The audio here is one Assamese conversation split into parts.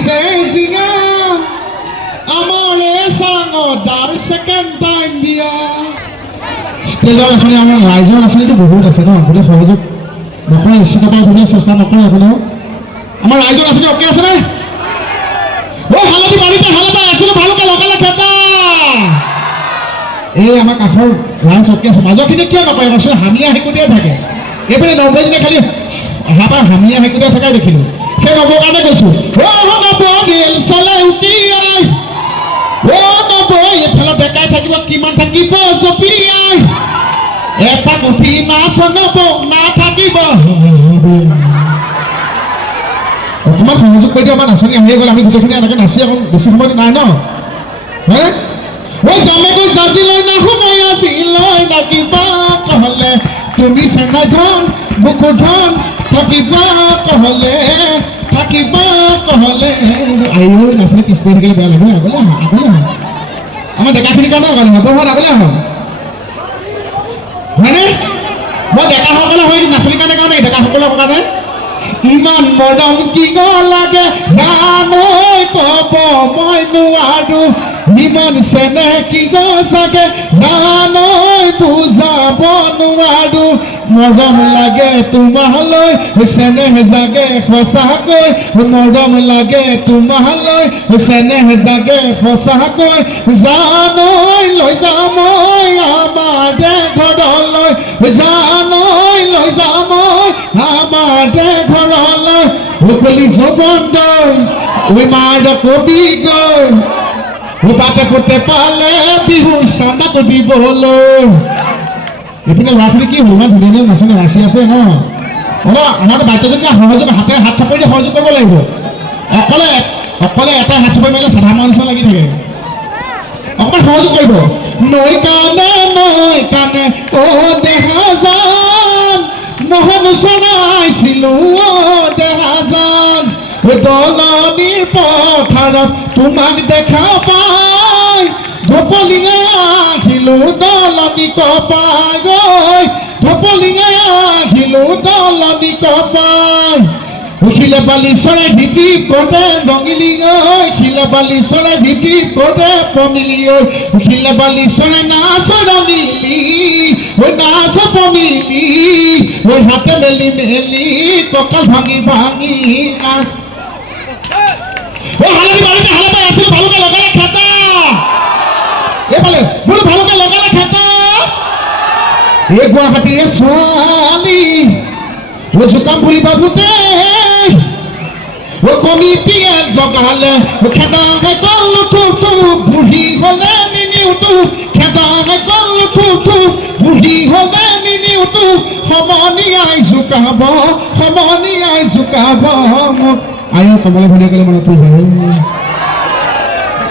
জিঙা আমৰে চাঙ দাৰ ছেকেণ্ড টাইম দিয়া ষ্টেজৰ আঁচনি আমাৰ ৰাইজৰ আঁচনিটো বহুত আছে ন গোটেই সহযোগ নকৰে ইচ্ছা পৰা কোনে চেষ্টা নকৰে কোনেও আমাৰ ৰাইজৰ আঁচনি অকে আছেনে হালধি বাৰীতে হালধি আঁচনি ভালকৈ লগালে খেতা এই আমাৰ কাষৰ ৰাইজ অকে আছে মাজৰখিনি কিয় নকৰে কচোন হামিয়া হেকুটিয়াই থাকে এইপিনে নৱজনে খালি অহাবাৰ হামিয়া হেকুটিয়াই থকাই দেখিলোঁ সেই নৱৰ কাৰণে কৈছোঁ নৱদিল চলে উটিয়াই নৱ এইফালে ডেকাই থাকিব কিমান থাকিব জপিয়াই এপাক উঠি নাচ নব নাথাকিব অকণমান সহযোগ কৰি দিওঁ আমাৰ নাচনি আহিয়ে গ'ল আমি গোটেইখিনি এনেকৈ নাচি আকৌ বেছি সময় নাই ন হয় জামেগৈ জাজি লৈ নাহোমাই আজি লৈ নাকিবা কহলে তুমি চেনাই ধন বুকু ধন থাকিবা কহলে আইঐ নাচনি পিছ পৰি থাকিলে বেয়া লাগে আগলৈ আহা আমাৰ ডেকাখিনিৰ কাৰণে আগলৈ আহা বহুত আগলৈ আহা হয়নে মই ডেকাসকলে হয় নাচনিৰ কাৰণে কাৰণে ডেকাসকলৰ কাৰণে ইমান মৰম কি লাগে জানৈ কব মই নোৱাৰো ইমান চেনেহ কি চাগে জানৈ বুজাব নোৱাৰো মৰম লাগে তোমালৈ চেনেহ জাগে সঁচাকৈ মৰম লাগে তোমালৈ চেনেহ জাগে সঁচাকৈ জানৈ লৈ যাম আমাৰ ঘৰলৈ জানৈ লৈ যাম আমাৰ ঘৰলৈ সকলি জবন্দৈ ওই মাৰ কবি গৈ বাটে পথে পালে বিহুৰ চান্দাটো দিবলৈ এইপিনে ল'ৰাখিনি কি হ'ল ইমান ধুনীয়া নাচনি নাচি আছে ন আমাৰতো বাদ্যযন্ত্ৰ সহযোগ হাতে হাত চাপৰি দি সহযোগ কৰিব লাগিব অকলে এটাই হাত চাপৰি মাৰিলে চাধা মাংস লাগি থাকে অকণমান সহযোগ কৰিব নৈ কাণে অ দেহা যান নহন চৰাইছিলো অ দেহা যান দলনিৰ পথাৰত তোমাক দেখা পাই ধপলিঙাই আহিলো দলনি কপাই গৈ ধপলিঙাই আহিলো দলনি কপাই শিলে বালি চৰাই ভিটি পদে ৰঙিলি ঐ শিলে বালি চৰাই ভিটি পদে পমিলি ঐ শিলে বালি চৰাই নাচ ৰঙিলি ঐ নাচ পমিলি ঐ হাতে মেলি মেলি কঁকাল ভাঙি নাচ হালধি বাৰীতে হালধি আছিল ভালকৈ লগালে খেতা এইফালে বোলো ভালকৈ লগালে খেতা এই গুৱাহাটীৰে ছোৱালী জোকাম ফুৰিব ফুটে কমিটিয়ে লগালে খেদাহে গল উঠো বুঢ়ী হলে নিনিউটো খেদাহে গল উঠো বুঢ়ী হলে নিনিউটো সমনীয়াই জোকাব মোক আয়ো কমলা ভনীয়ে ক'লে মনত পৰি যায়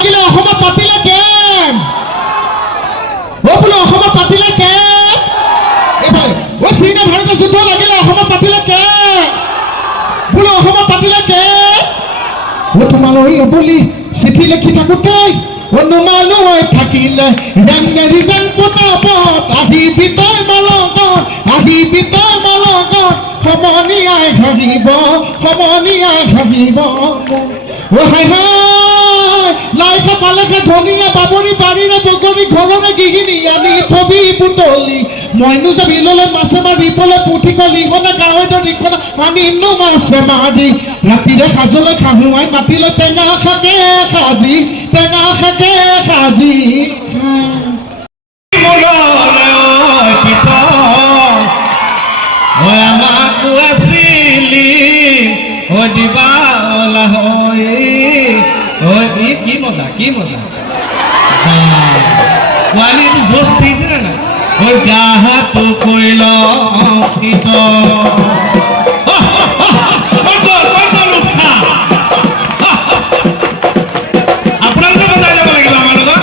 কিলে অসমত পাতিলে কেম বোলো অসমত পাতিলে কেম এইফালে চীনে ভাৰতে যুদ্ধ লাগিলে অসমত পাতিলে কেম বোলো অসমত পাতিলে কেম তোমালৈ বুলি চিঠি লিখি থাকোঁতে অনুমালৈ থাকিলে ৰেংগেৰি যেন পোতাপত আহিবি তই মলগত সমনীয়াই ভাবিব হাই লাইফে পালেকে ধনীয়া বাবৰি বাৰীৰে বগৰী ঘৰৰে গিহিনী আনি থবি বুটলি মইনো যে বিললৈ মাছে মাৰিবলৈ পুঠি কলি হনে গাঁৱে দৰিখনে আনিনো মাছে মাৰি ৰাতিৰে সাজলৈ খাহুৱাই মাতিলৈ টেঙা শাকে সাজি কি মজা পোৱালি জোচ দিছিলে না গাহাটো কৰিল আপোনালোকে বজাই যাব লাগিব আমাৰ লগত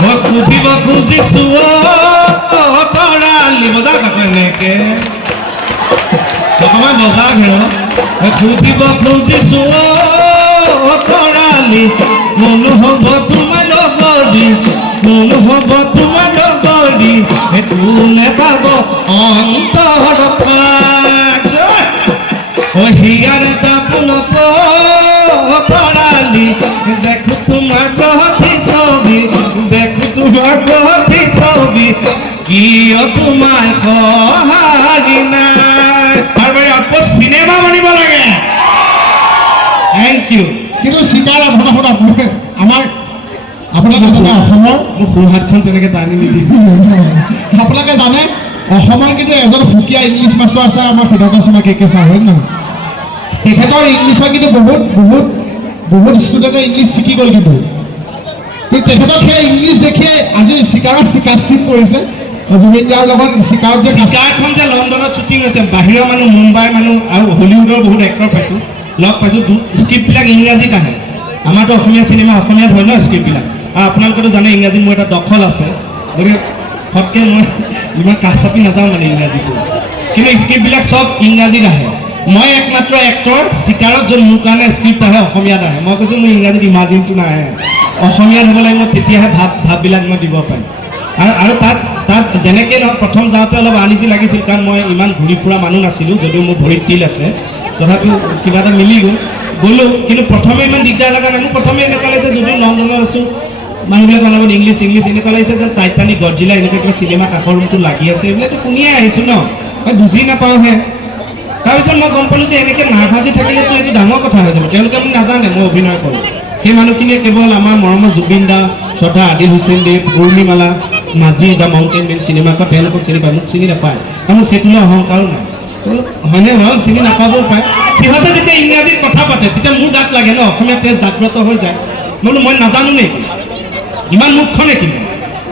মই সুধিব খুজিছো তৰালি বজা কাকো এনেকে অকমান বজা ঘেৰ সুধিব খুজিছো তৰালি কোন হ'ব তোমাৰ লগৰী কোনে পাব অন্তৰ ও হিয়াৰ দাপনত তৰালি দেখো তোমাৰ প্ৰতি ছবি দেখো তোমাৰ প্ৰতি ছবি কিয় তোমাৰ সহাৰি নাই আৰু আপো সিনেমা বনিব লাগে থ্যাংক ইউ কিন্তু চিকাৰ আমাৰ আপোনালোকে জানে অসমৰ মোৰ সোঁহাতখন তেনেকৈ টানি নিদি আপোনালোকে জানে অসমৰ কিন্তু এজন সুকীয়া ইংলিছ মাষ্টৰ আছে আমাৰ সুধাকৰ শৰ্মা কে ছাৰ হয় নহয় তেখেতৰ ইংলিছৰ কিন্তু বহুত ষ্টুডেণ্টে ইংলিছ শিকি গ'ল কিন্তু তেখেতক সেই ইংলিছ দেখিয়ে আজি চিকাৰত কাষ্টিং কৰিছে জুবিন দাৰ লগত চিকাৰত যে চিকাৰখন যে লণ্ডনত শ্বুটিং হৈছে বাহিৰৰ মানুহ মুম্বাইৰ মানুহ আৰু হলিউডৰ বহুত এক্টৰ পাইছোঁ লগ পাইছোঁ স্ক্ৰিপ্টবিলাক ইংৰাজীত আহে আমাৰতো অসমীয়া চিনেমা অসমীয়াত হয় ন স্ক্ৰিপ্টবিলাক আৰু আপোনালোকেতো জানে ইংৰাজীত মোৰ এটা দখল আছে গতিকে ফটকৈ মই ইমান কাষ চাপি নাযাওঁ মানে ইংৰাজীটো কিন্তু স্ক্ৰিপ্টবিলাক চব ইংৰাজীত আহে মই একমাত্ৰ এক্টৰ চিকাৰত য'ত মোৰ কাৰণে স্ক্ৰিপ্ট আহে অসমীয়াত আহে মই কৈছোঁ মোৰ ইংৰাজীত ইমাজিনটো নাহে অসমীয়াত হ'ব লাগিব তেতিয়াহে ভাববিলাক মই দিব পাৰিম আৰু তাত যেনেকৈ নহওক প্ৰথম যাওঁতে অলপ আনিজি লাগিছিল কাৰণ মই ইমান ঘূৰি ফুৰা মানুহ নাছিলোঁ যদিও মোৰ ভৰিত তিল আছে তথাপিও কিবা এটা মিলি গ'লোঁ কিন্তু প্ৰথমে ইমান দিগদাৰ লগা নাই মোৰ প্ৰথমে এনেকুৱা লাগিছে যদিও লণ্ডনত আছোঁ মানুহবিলাক অলপ ইংলিছ এনেকুৱা লাগিছে যেন টাইটানিক গডজিলা এনেকৈ কিবা চিনেমা কাষৰ ৰুমটো লাগি আছে এইবিলাকতো শুনিয়ে আহিছোঁ ন মই বুজি নাপাওঁহে তাৰপিছত মই গম পালোঁ যে এনেকৈ নাৰ্ভাছি থাকিলেতো এইটো ডাঙৰ কথা হৈ যাব তেওঁলোকে মোক নাজানে মই অভিনয় কৰোঁ সেই মানুহখিনিয়ে কেৱল আমাৰ মৰমৰ জুবিন দা শ্ৰদ্ধা আদিল হুছেইন দেৱ উৰ্মিমালা মাঝি দ্য মাউণ্টেইন মেন চিনেমাখন তেওঁলোকক চিনি পায় মোক চিনি নাপায় আৰু মোৰ সেইটোলৈ অহংকাৰো নাই হয়নে বাৰু চিনি নাপাবও পাৰে সিহঁতে যেতিয়া ইংৰাজীত কথা পাতে তেতিয়া মোৰ গাত লাগে ন অসমীয়া তেজ জাগ্ৰত হৈ যায় মই বোলো মই নাজানো নেকি ইমান মুখ্য নেকি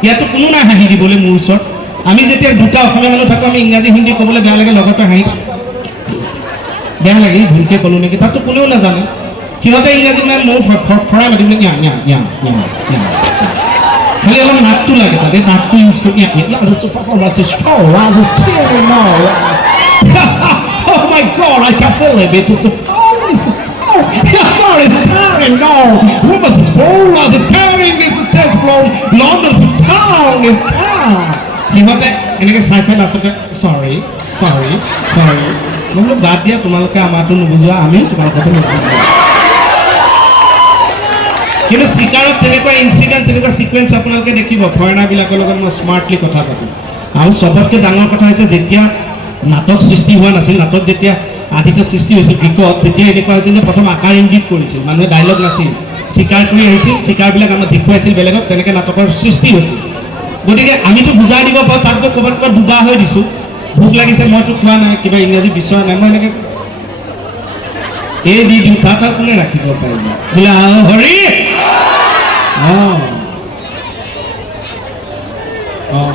ইয়াতো কোনো নাই হাঁহি দিবলৈ মোৰ ওচৰত আমি যেতিয়া দুটা অসমীয়া মানুহ থাকোঁ আমি ইংৰাজী হিন্দী ক'বলৈ বেয়া লাগে লগতে হাঁহি বেয়া লাগে ভুলকৈ ক'লোঁ নেকি তাততো কোনেও নাজানে সিহঁতে ইংৰাজী মানে মোৰ ফৰাই মাতিব খালি অলপ নাকটো লাগে তাতে নাকটো ইউজ কৰি oh my god I can't believe it is God is carrying no rumors is bolas is carrying this test from London's town is সিহঁতে এনেকৈ চাই লাষ্টতে চৰি মই বোলো বাদ দিয়া তোমালোকে আমাৰটো নুবুজোৱা আমি তোমালোকৰটো নুবুজোৱা কিন্তু চিকাৰত তেনেকুৱা ইনচিডেণ্ট তেনেকুৱা চিকুৱেঞ্চ আপোনালোকে দেখিব ফৰেনাৰবিলাকৰ লগত মই স্মাৰ্টলি কথা পাতোঁ আৰু চবতকৈ ডাঙৰ কথা হৈছে যেতিয়া নাটক সৃষ্টি হোৱা নাছিল নাটক যেতিয়া আদিতে সৃষ্টি হৈছিল গ্ৰীকত তেতিয়া এনেকুৱা হৈছিল যে প্ৰথম আকাৰ ইংগিত কৰিছিল মানুহে ডাইলগ নাছিল চিকাৰ কৰি আহিছিল চিকাৰবিলাক আমাক দেখুৱাইছিল বেলেগক তেনেকৈ নাটকৰ সৃষ্টি হৈছিল গতিকে আমিতো বুজাই দিব পাৰোঁ তাত গৈ ক'ৰবাত ডুবা হৈ দিছোঁ ভোক লাগিছে মইতো খোৱা নাই কিবা ইংৰাজী বিচৰা নাই মই এনেকৈ এই দি দিওঁ তাত আৰু কোনে ৰাখিব পাৰিব বোলে হৰি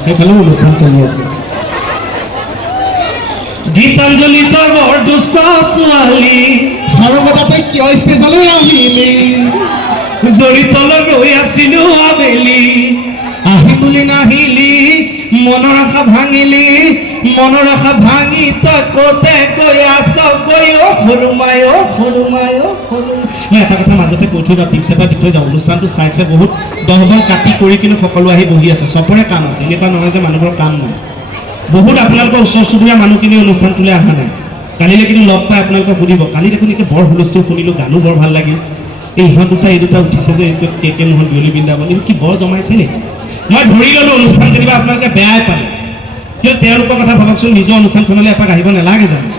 সেইফালেও অনুষ্ঠান চলি আছে গীতাঞ্জলি তই বৰ দুষ্ট ছোৱালী আৰু তাতে কিয় ষ্টেজলৈ আহিলি জৰিতলৈ ৰৈ আছিলো আবেলি আহি বুলি নাহিলি মনৰ আশা ভাঙি তই ক'তে গৈ আছ গৈ সৰুমাই মই এটা কথা মাজতে কৈ থৈ যাওঁ টিপছ এটা দি থৈ যাওঁ অনুষ্ঠানটো চাইছে বহুত 10 কাটি কৰি কিন্তু সকলো আহি বহি আছে চবৰে কাম আছে এনেকুৱা নহয় যে মানুহবোৰৰ কাম নাই বহুত আপোনালোকৰ ওচৰ চুবুৰীয়া মানুহখিনি অনুষ্ঠানটোলৈ অহা নাই কালিলৈ কিন্তু লগ পাই আপোনালোকক সুধিব কালি দেখোন একে বৰ হুলস্থুল শুনিলোঁ গানো বৰ ভাল লাগিল এই এই দুটা উঠিছে যে এইটো কে মোহন বিয়লি বৃন্দাবন এইবোৰ কি বৰ জমাইছে নেকি মই ধৰি ল'লোঁ অনুষ্ঠান যেনিবা আপোনালোকে বেয়াই পালে কিন্তু তেওঁলোকৰ কথা ভাবকচোন নিজৰ অনুষ্ঠানখনলৈ এপাক আহিব নালাগে জানো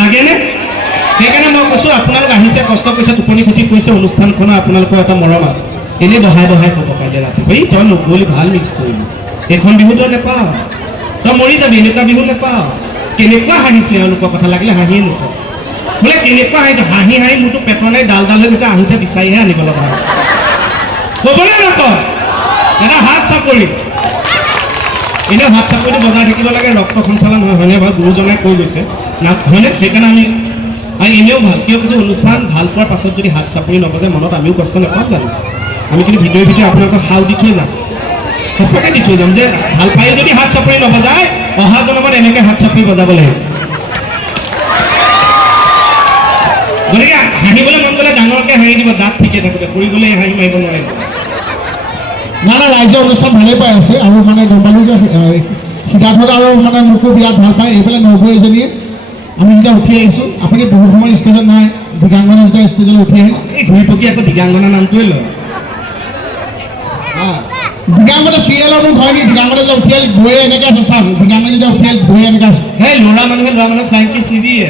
লাগেনে সেইকাৰণে মই কৈছোঁ আপোনালোক আহিছে কষ্ট কৰিছে টোপনি ক্ষতি কৰিছে অনুষ্ঠানখনৰ আপোনালোকৰ এটা মৰম আছে এনেই বহাই ক'ব কাইলৈ ৰাতিপুৱা তই নগ'লি ভাল মিক্স কৰিলি এইখন বিহু তই নেপাওঁ তই মৰি যাবি এনেকুৱা বিহু নেপাওঁ কেনেকুৱা হাঁহিছে এওঁলোকৰ কথা লাগিলে হাঁহিয়ে নকওঁ বোলে কেনেকুৱা হাঁহিছে হাঁহি মোৰতো পেটৰ নাই ডাল হৈ গৈছে আহোঁতে বিচাৰিহে আনিব লগা হয় ক'বলৈ নকওঁ এটা হাত চাপৰি এনেও হাত চাপৰিটো বজাই থাকিব লাগে ৰক্ত সঞ্চালন হয়নে বাৰু গুৰুজনাই কৈ গৈছে না হয়নে সেইকাৰণে আমি এনেও ভাল কিয় কৈছোঁ অনুষ্ঠান ভাল পোৱাৰ পাছত যদি হাত চাপৰি নবজায় মনত আমিও কষ্ট নাপাওঁ জানো আমি কিন্তু ভিতৰে আপোনালোকক সাও দি থৈ যাম সঁচাকৈ দি থৈ যাম যে ভাল পায়ে যদি হাত চাপৰি নবজায় অহা জনমত এনেকৈ হাত চাপৰি বজাব লাগিব গতিকে হাঁহিবলৈ মন গ'লে ডাঙৰকৈ হাঁহি দিব দাঁত ঠিকে থাকোঁতে ফুৰি গ'লে হাঁহি মাৰিব নোৱাৰিব না ৰাইজে অনুষ্ঠান ভালেই পাই আছে আৰু মানে গম পালোঁ যে সিদ্ধাৰ্থ আৰু মানে মোকো বিৰাট ভাল পায় এইফালে নবৌ এজনীয়ে আমি যেতিয়া উঠি আহিছোঁ আপুনি বহু সময় ষ্টেজত নাই দিগাংগনা যেতিয়া ষ্টেজলৈ উঠি আহিল এই ঘূৰি পকি আকৌ দিগাংগনা নামটোৱে লয় দিগাংগনা চিৰিয়েলৰ মোৰ ভয় নেকি দিগাংগনা যেতিয়া উঠি আহিল বৈয়ে এনেকৈ আছে চাওক দিগাংগনা যেতিয়া উঠি আহিল বৈয়ে এনেকৈ আছে সেই ল'ৰা মানুহক ফ্লাইং কিছ নিদিয়ে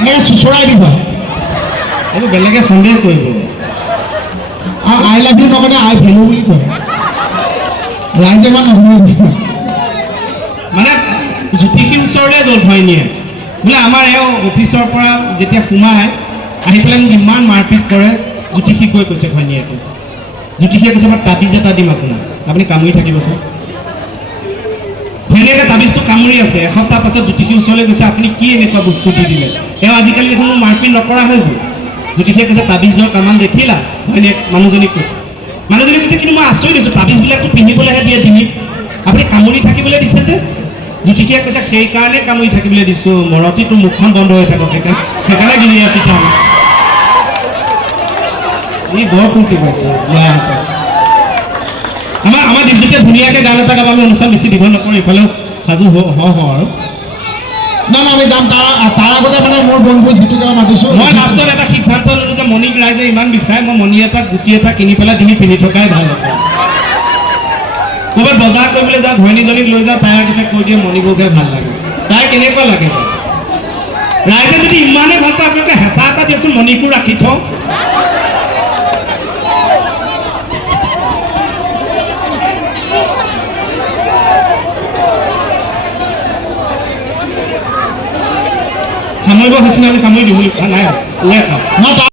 এনেকৈ চুচৰাই দিব এইবোৰ বেলেগে সন্দেহ কৰিব আৰু আই লাভ ইউ নকৰে আই ভেলু বুলি কয় ৰাইজে ইমান নহয় মানে জ্যোতিষীৰ ওচৰলৈ গ'ল ভৈনীয়ে বোলে আমাৰ এওঁ অফিচৰ পৰা যেতিয়া সোমাই আহি পেলাই মোক ইমান মাৰপিট কৰে জ্যোতিষী কৈ কৈছে ভৈনীয়েকে জ্যোতিষীয়ে কৈছে মই তাবিজ এটা দিম আপোনাক আপুনি কামুৰি থাকিবচোন ভৈনীয়েকে তাবিজটো কামুৰি আছে এসপ্তাহ পাছত জ্যোতিষীৰ ওচৰলৈ গৈছে আপুনি কি এনেকুৱা বস্তু দি দিলে এওঁ আজিকালি দেখোন মোক মাৰপিট নকৰা হৈ গ'ল জ্যোতিষীয়ে কৈছে তাবিজৰ কামান দেখিলা ভৈনীয়েক মানুহজনীক কৈছে কিন্তু মই আচৰিত হৈছোঁ তাবিজবিলাকতো পিন্ধিবলৈহে দিয়ে ডিঙিত আপুনি কামুৰি থাকিবলৈ দিছে যে জ্যোতিষীয়ে কৈছে সেইকাৰণে কামুৰি থাকিবলৈ দিছোঁ মৰতি তোৰ মুখখন বন্ধ হৈ থাকক সেইকাৰণে দিলে পিঠা ই বৰ ফূৰ্তি পাইছে আমাৰ দীপজ্যোতিয়ে ধুনীয়াকৈ গান এটা গাব আমি অনুষ্ঠান বেছি দিব নকৰোঁ এইফালেও সাজু হওঁ আৰু না আমি যাম তাৰ আগতে মানে মোৰ বন্ধু যিটো জেগা মাতিছোঁ মই লাষ্টত এটা সিদ্ধান্ত ল'লোঁ যে মণিক ৰাইজে ইমান বিচাৰে মই মণি এটা গুটি এটা কিনি পেলাই ডিঙি পিন্ধি থকাই ভাল হ'ব ক'ৰবাত বজাৰ কৰিবলৈ যাওঁ ভৈনীজনীক লৈ যাওঁ তাই আগতে কৈ দিয়ে মণিবৌকে ভাল লাগে তাই কেনেকুৱা লাগে ৰাইজে যদি ইমানেই ভাল পায় আপোনালোকে হেঁচা এটা দিয়কচোন মণিকো ৰাখি থওঁ সামৰিব হৈছিলে আমি সামৰি দিওঁ বুলি নাই